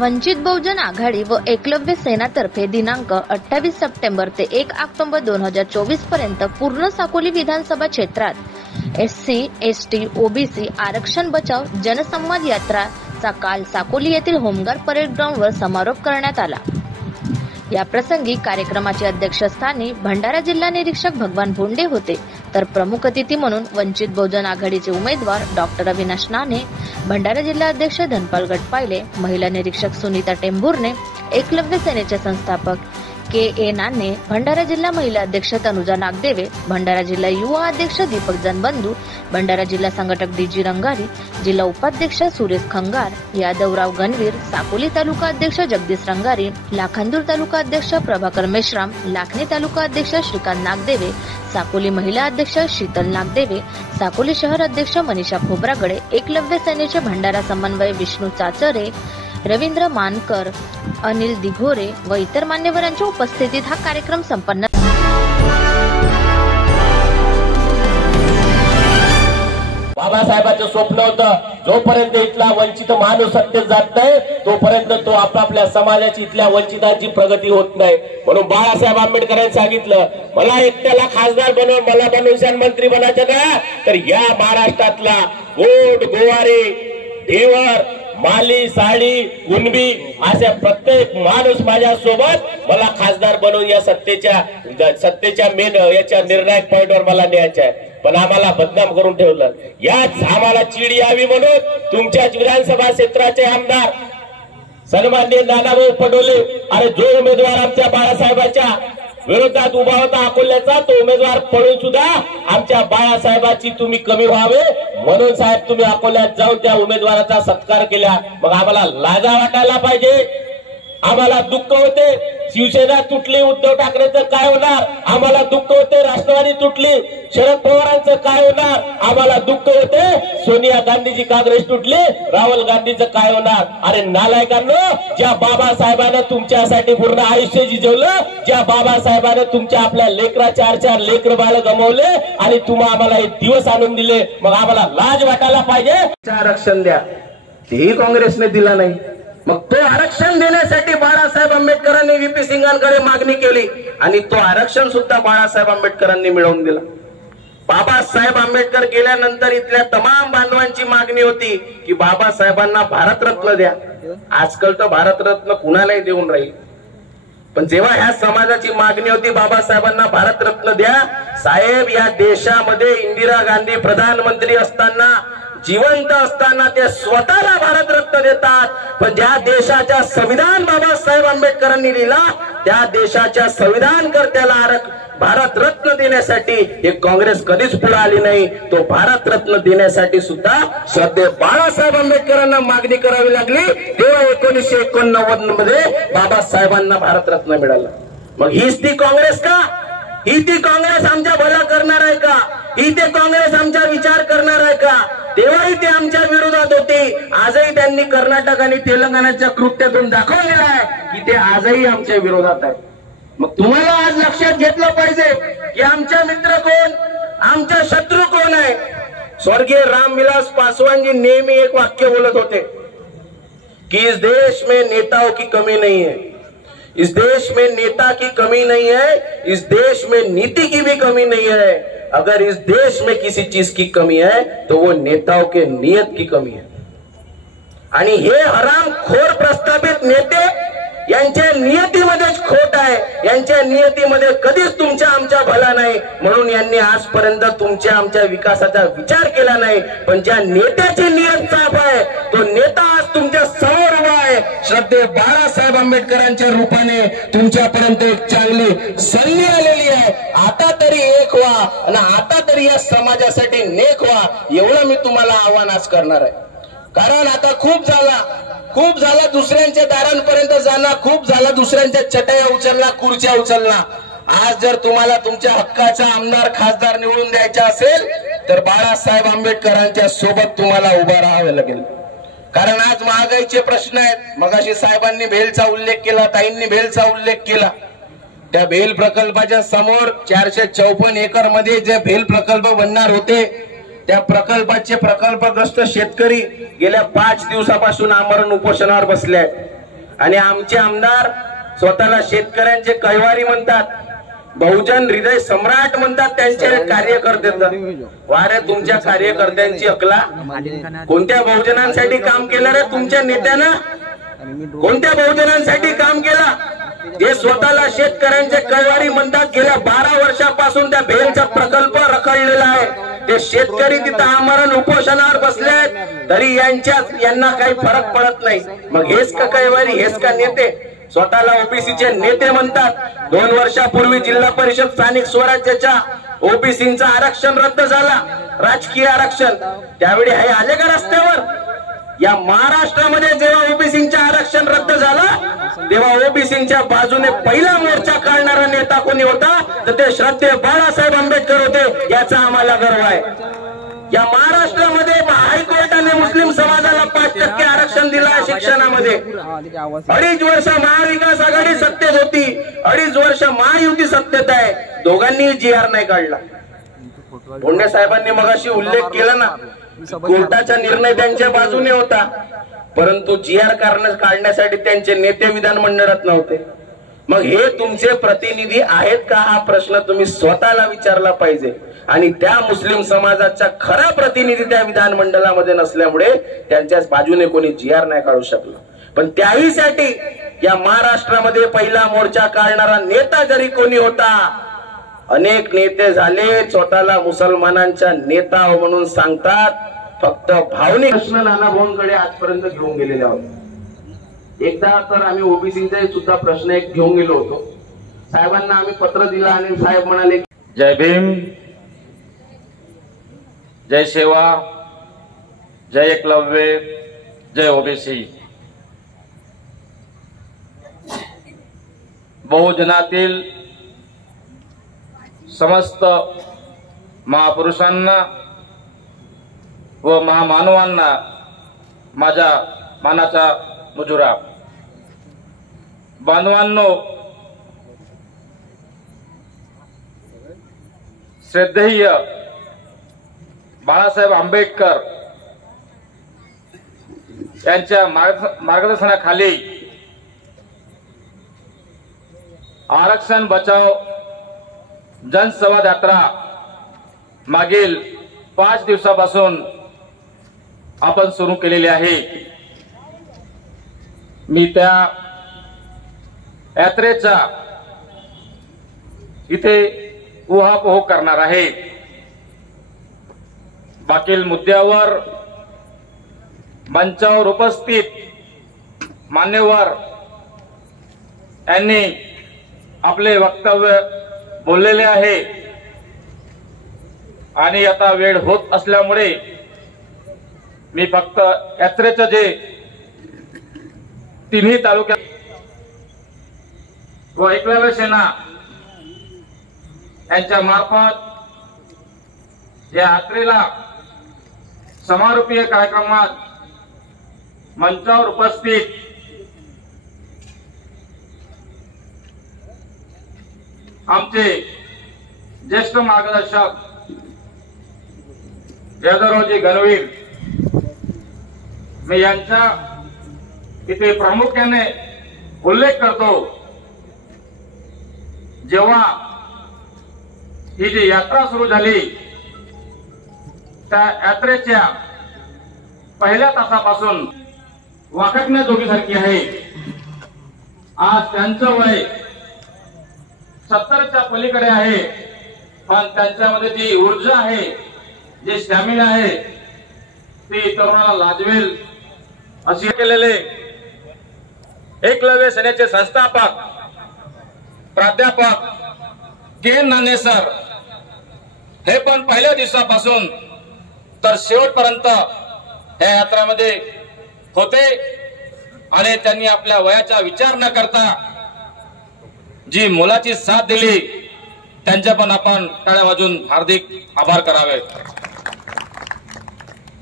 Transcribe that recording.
वंचित बहुजन आघाडी व एकलव्य सेनातर्फे दिनांक 28 सप्टेंबर ते 1 ऑक्टोबर 2024 पर्यंत पूर्ण साकोली विधानसभा क्षेत्रात SC, ST, OBC आरक्षण बचाव जनसंवाद यात्राचा काल साकोली येथील होमगार्ड परेड ग्राउंडवर समारोप करण्यात आला। या प्रसंगी कार्यक्रमाचे अध्यक्षस्थानी भंडारा जिल्हा निरीक्षक भगवान भोंडे होते, तर प्रमुख अतिथी म्हणून वंचित बहुजन आघाडीचे उमेदवार डॉक्टर अविनाश नाने, भंडारा जिल्हा अध्यक्ष धनपाल गटपायले, महिला निरीक्षक सुनीता टेंभुर्णे, एकलव्य सेनेचे संस्थापक KA नाने, भंडारा जिल्हा महिला अध्यक्ष तनुजा नागदेवे, भंडारा जिल्हा युवा अध्यक्ष दीपक जनबंधू, भंडारा जिल्हा संघटक DG रंगारी, जिल्हा उपाध्यक्ष सुरेश खंगार, यादवराव गणवीर, साकोली तालुका अध्यक्ष जगदीश रंगारी, लाखांदूर तालुका अध्यक्ष प्रभाकर मेश्राम, लाखनी तालुका अध्यक्ष श्रीकांत नागदेवे, साकोली महिला अध्यक्ष शीतल नागदेवे, साकोली शहर अध्यक्ष मनीषा खोब्रागडे, एकलव्य सेनेचे भंडारा समन्वय विष्णू चाचरे, रवींद्र मानकर, अनिल दिघोरे व इतर मान्यवरांच्या उपस्थितीत हा कार्यक्रम संपन्न। बाबासाहेबांचं स्वप्न होतं, जोपर्यंत इथला वंचित माणूस सत्तेत जात नाही तोपर्यंत तो आपापल्या समाजाची इथल्या वंचितांची प्रगती होत नाही। म्हणून बाळासाहेब आंबेडकरांनी सांगितलं, मला एकट्याला खासदार बनवून मला बनवून मंत्री बनायचं ना, तर या महाराष्ट्रातला गोड गोवारी देवर माली साडी कुणबी अशा प्रत्येक माणूस माझ्या सोबत मला खासदार बनवून या सत्तेच्या मेन याच्या निर्णायक पॉइंटवर मला न्यायचं आहे। पण आम्हाला बदनाम करून ठेवलं। याच आम्हाला चीड यावी म्हणून तुमच्याच विधानसभा क्षेत्राचे आमदार सन्माननीय नानाभाऊ पटोले, अरे जो उमेदवार आमच्या बाळासाहेबांच्या विरोधात उभा होता अकोल्याचा, तो उमेदवार पडून सुद्धा आमच्या बाळासाहेबांची तुम्ही कमी व्हावे म्हणून साहेब तुम्ही अकोल्यात जाऊन त्या उमेदवाराचा सत्कार केला। मग आम्हाला लाजा वाटायला पाहिजे। आम्हाला दुःख होते शिवसेना तुटली, उद्धव ठाकरेंचं काय होणार, आम्हाला दुःख होते राष्ट्रवादी तुटली, शरद पवारांचं काय होणार, आम्हाला दुःख होते सोनिया गांधीची काँग्रेस तुटली, राहुल गांधीचं काय होणार। अरे नालायकांनो, ज्या बाबासाहेबांना तुमच्यासाठी पूर्ण आयुष्य झिजवलं, ज्या बाबासाहेबांना तुमच्या आपल्या लेकरा चार लेकर बाळ गमावले आणि तुम्ही आम्हाला हे दिवस आणून दिले, मग आम्हाला लाज वाटायला पाहिजे। आरक्षण द्या, तेही काँग्रेसने दिला नाही। मग तो आरक्षण देण्यासाठी बाळासाहेब आंबेडकरांनी VP सिंगांकडे मागणी केली आणि तो आरक्षण सुद्धा बाळासाहेब आंबेडकरांनी मिळवून दिला। बाबासाहेब आंबेडकर गेल्यानंतर इथल्या तमाम बांधवांची मागणी होती की बाबासाहेबांना भारतरत्न द्या। आजकाल तर भारतरत्न कुणालाही देऊन राहील, पण जेव्हा ह्या समाजाची मागणी होती बाबासाहेबांना भारतरत्न द्या, साहेब या देशामध्ये इंदिरा गांधी प्रधानमंत्री असताना, जिवंत असताना ते स्वतःला भारतरत्न देतात, पण ज्या देशाचा संविधान बाबासाहेब आंबेडकरांनी लिहिला त्या देशाच्या संविधानकर्त्याला भारतरत्न देण्यासाठी हे काँग्रेस कधीच पुढे आली नाही। तो भारतरत्न देण्यासाठी सुद्धा श्रद्धेय बाळासाहेब आंबेडकरांना मागणी करावी लागली, तेव्हा 1989 मध्ये बाबासाहेबांना भारतरत्न मिळालं। मग हीच ती काँग्रेस का? ही ती काँग्रेस आमच्या भला करणार आहे का? ही ते काँग्रेस आमचा विचार करणार आहे का? तेव्हाही ते आमच्या विरोधात होते, आजही त्यांनी कर्नाटक आणि तेलंगणाच्या कृत्यातून दाखवलेलं आहे की ते आजही आमच्या विरोधात आहे। मग तुम्हाला आज लक्षात घेतलं पाहिजे की आमच्या मित्र कोण, आमच्या शत्रू कोण आहे। स्वर्गीय रामविलास पासवान जी नेहमी एक वाक्य बोलत होते कि इस देश में नेताओं की कमी नहीं है, इस देश में नेता की कमी नहीं है, इस देश में नीति की भी कमी नहीं है। अगर इस देश में किसी चीज की कमी है तो वो नेताओं के नियत की कमी है। आणि हे हरामखोर प्रस्थापित नेते यांच्या नियतीमध्येच खोट आहे, यांच्या नियतीमध्ये कधीच तुमच्या आमच्या भला नाही, म्हणून यांनी आजपर्यंत तुमच्या आमच्या विकासाचा विचार केला नाही। पण ज्या नेत्याची नियत साफ आहे तो नेता आज तुमच्या समोर उभा आहे। श्रद्धेय बाळासाहेब आंबेडकरांच्या रूपाने तुमच्यापर्यंत एक चांगली संधी आलेली आहे। आता तरी एक व्हा आणि आता तरी या समाजासाठी नेक व्हा, एवढं मी तुम्हाला आव्हान आज करणार आहे। कारण आता खूप झाला दुसऱ्यांच्या दारांपर्यंत जाणं, खूप झाला दुसऱ्यांच्या चटया उचलला, खुर्च्या उचलला। आज जर तुम्हाला तुमच्या हक्काचा आमदार खासदार निवडून द्यायचा असेल तर बाळासाहेब आंबेडकरांच्या सोबत तुम्हाला उभा राहावे लागेल। कारण आज महागाईचे प्रश्न आहेत। मगाशी साहेबांनी भेलचा उल्लेख केला, ताईंनी भेलचा उल्लेख केला। त्या भेल प्रकल्पाच्या समोर 454 एकर मध्ये जे भेल प्रकल्प बनणार होते त्या प्रकल्पाचे प्रकल्पग्रस्त शेतकरी गेल्या 5 दिवसापासून आमरण उपोषणावर बसले आहेत। आणि आमचे आमदार स्वतःला शेतकऱ्यांचे कैवारी म्हणतात, बहुजन हृदय सम्राट म्हणतात त्यांचे कार्यकर्ते. वारे तुमच्या कार्यकर्त्यांची अकला, कोणत्या बहुजनांसाठी काम केलं रे तुमच्या नेत्यानं? कोणत्या बहुजनांसाठी काम केलं? ते स्वतःला शेतकऱ्यांचे कैवारी म्हणतात. गेल्या 12 वर्षापासून त्या भेलचा प्रकल्प रखडलेला आहे. ते शेतकरी तिथं आमरण उपोषणावर बसलेत, तरी यांना काही फरक पडत नाही. मग हेच का कैवारी, हेच का नेते? स्वतःला ओबीसीचे नेते म्हणतात. 2 वर्षापूर्वी जिल्हा परिषद स्थानिक स्वराज्याच्या ओबीसीचं आरक्षण रद्द झाला, राजकीय आरक्षण. त्यावेळी हे आले का रस्त्यावर? या महाराष्ट्रामध्ये जेव्हा ओबीसीचं आरक्षण रद्द झालं तेव्हा ओबीसीच्या बाजूने पहिला मोर्चा काढणारा नेता कोणी होता? तर ते श्रद्धेय बाळासाहेब आंबेडकर होते. याचा आम्हाला गर्व आहे. या महाराष्ट्रामध्ये हायकोर्टाने मुस्लिम समाजाला 5% आरक्षण दिलं आहे शिक्षणामध्ये. 2.5 वर्ष महाविकास आघाडी सत्तेत होती, 2.5 वर्ष महायुती सत्तेत आहे. दोघांनी GR नाही काढला. भोंडे साहेबांनी मगाशी उल्लेख केला ना, कोर्टाचा निर्णय त्यांच्या बाजूने होता, परंतु GR काढण्यासाठी त्यांचे नेते विधानमंडळात नव्हते. मग हे तुमचे प्रतिनिधी आहेत का? हा प्रश्न तुम्ही स्वतःला विचारला पाहिजे. आणि त्या मुस्लिम समाजाचा खरा प्रतिनिधी त्या विधानमंडळामध्ये नसल्यामुळे त्यांच्या बाजूने कोणी GR नाही काढू शकलं. पण त्याहीसाठी या महाराष्ट्रामध्ये पहिला मोर्चा काढणारा नेता जरी कोणी होता, अनेक नेते झाले स्वतःला मुसलमानांचा नेता म्हणून सांगतात, फक्त भावनिक प्रश्न नानाभाऊंकडे आजपर्यंत घेऊन गेलेले आहोत. एकदा तर आम्ही ओबीसीचे सुद्धा प्रश्न एक घेऊन गेलो होतो. साहेबांना आम्ही पत्र दिलं आणि साहेब म्हणाले, जय भीम, जय सेवा, जय एकलव्य, जय ओबीसी. बहुजनातील समस्त महापुरुषांना व महामानवांना माझा मानाचा मुजुरा. बांधवांनो, श्रद्धेय बाळासाहेब आंबेडकर यांच्या मार्गदर्शनाखाली आरक्षण बचाव जनसंवाद यात्रा मागील 5 दिवसापासून आपण सुरू केलेली आहे. मी त्या यात्रेचा इथे उहापोह करणार आहे. बाकील मुद्द्यावर मंचावर उपस्थित मान्यवर यांनी आपले वक्तव्य बोललेले आहे आणि आता वेळ होत असल्यामुळे मी फक्त यात्रेचं जे तिन्ही तालुक्यात व एकलव्य सेना यांच्या मार्फत या यात्रेला समारोपीय कार्यक्रमात मंचावर उपस्थित आमचे ज्येष्ठ मार्गदर्शक यादवरावजी गणवीर, मी यांचा इथे प्रामुख्याने उल्लेख करतो. जेव्हा ही जी यात्रा सुरू झाली त्या यात्रेच्या पहिल्या तासापासून वाकटण्याजोगीसारखी आहे. आज त्यांचं वय 70च्या पलीकडे आहे, पण त्यांच्यामध्ये जी ऊर्जा आहे, जे स्टॅमिना आहे, ती तरुणाला लाजवेल अशी केलेले एकलव्य सेनेचे संस्थापक प्राध्यापक के नाने सर हे पण पहिल्या दिवसापासून तर शेवटपर्यंत या यात्रामध्ये होते आणि त्यांनी आपल्या वयाचा विचार न करता जी मोलाची साथ दिली त्यांच्या पण आपण टाळ्या वाजून हार्दिक आभार करावे.